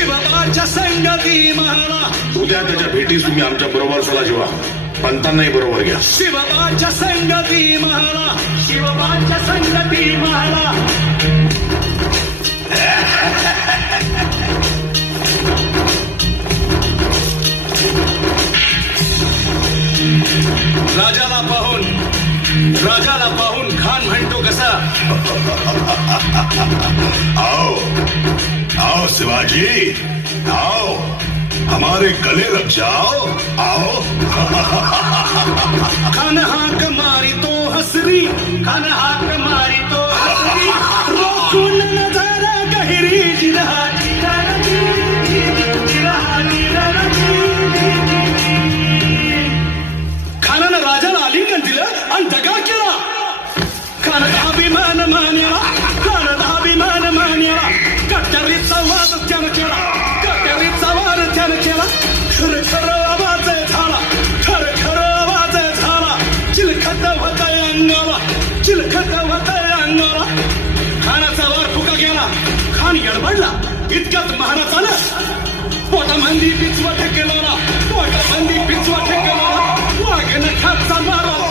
शिवबाच्या संगती मला. उद्या त्याच्या भेटीस तुम्ही आमच्या बरोबर चला शिवा. पंतांनाही बरोबर घ्या. शिवबाच्या संगती मला. शिवबाच्या संगती मला. राजाला पाहून खान म्हणतो कसा. आओ आओ शिवाजी आओ, हमारे गले लग जाओ आओ. खान हाक मारी तो हसरी. खान हाक मारी तो हसरी. रोखून नजारा गहिरी जिरहा खानानं राजाला आलिंगन दिलं आणि दगा केला. खानाचा अभिमान मान्याला. खानाचा अभिमान मान्याला. कट्यारीचा वाद त्यानं केला. कट्यारीचा वाद त्यानं केला. खरं खरं आवाज झाला. खरं खरं आवाज झाला. चिलखत होतंय अंगाला. चिलखत होतंय अंगाला. खानाचा वार फुका गेला. खान गडबडला. इतक्यात महाराज आला. पोटामंदी पिचवा ठेकेला. पोटामंदी पिचवा ठेकेला. वाघ नखाचा मारा.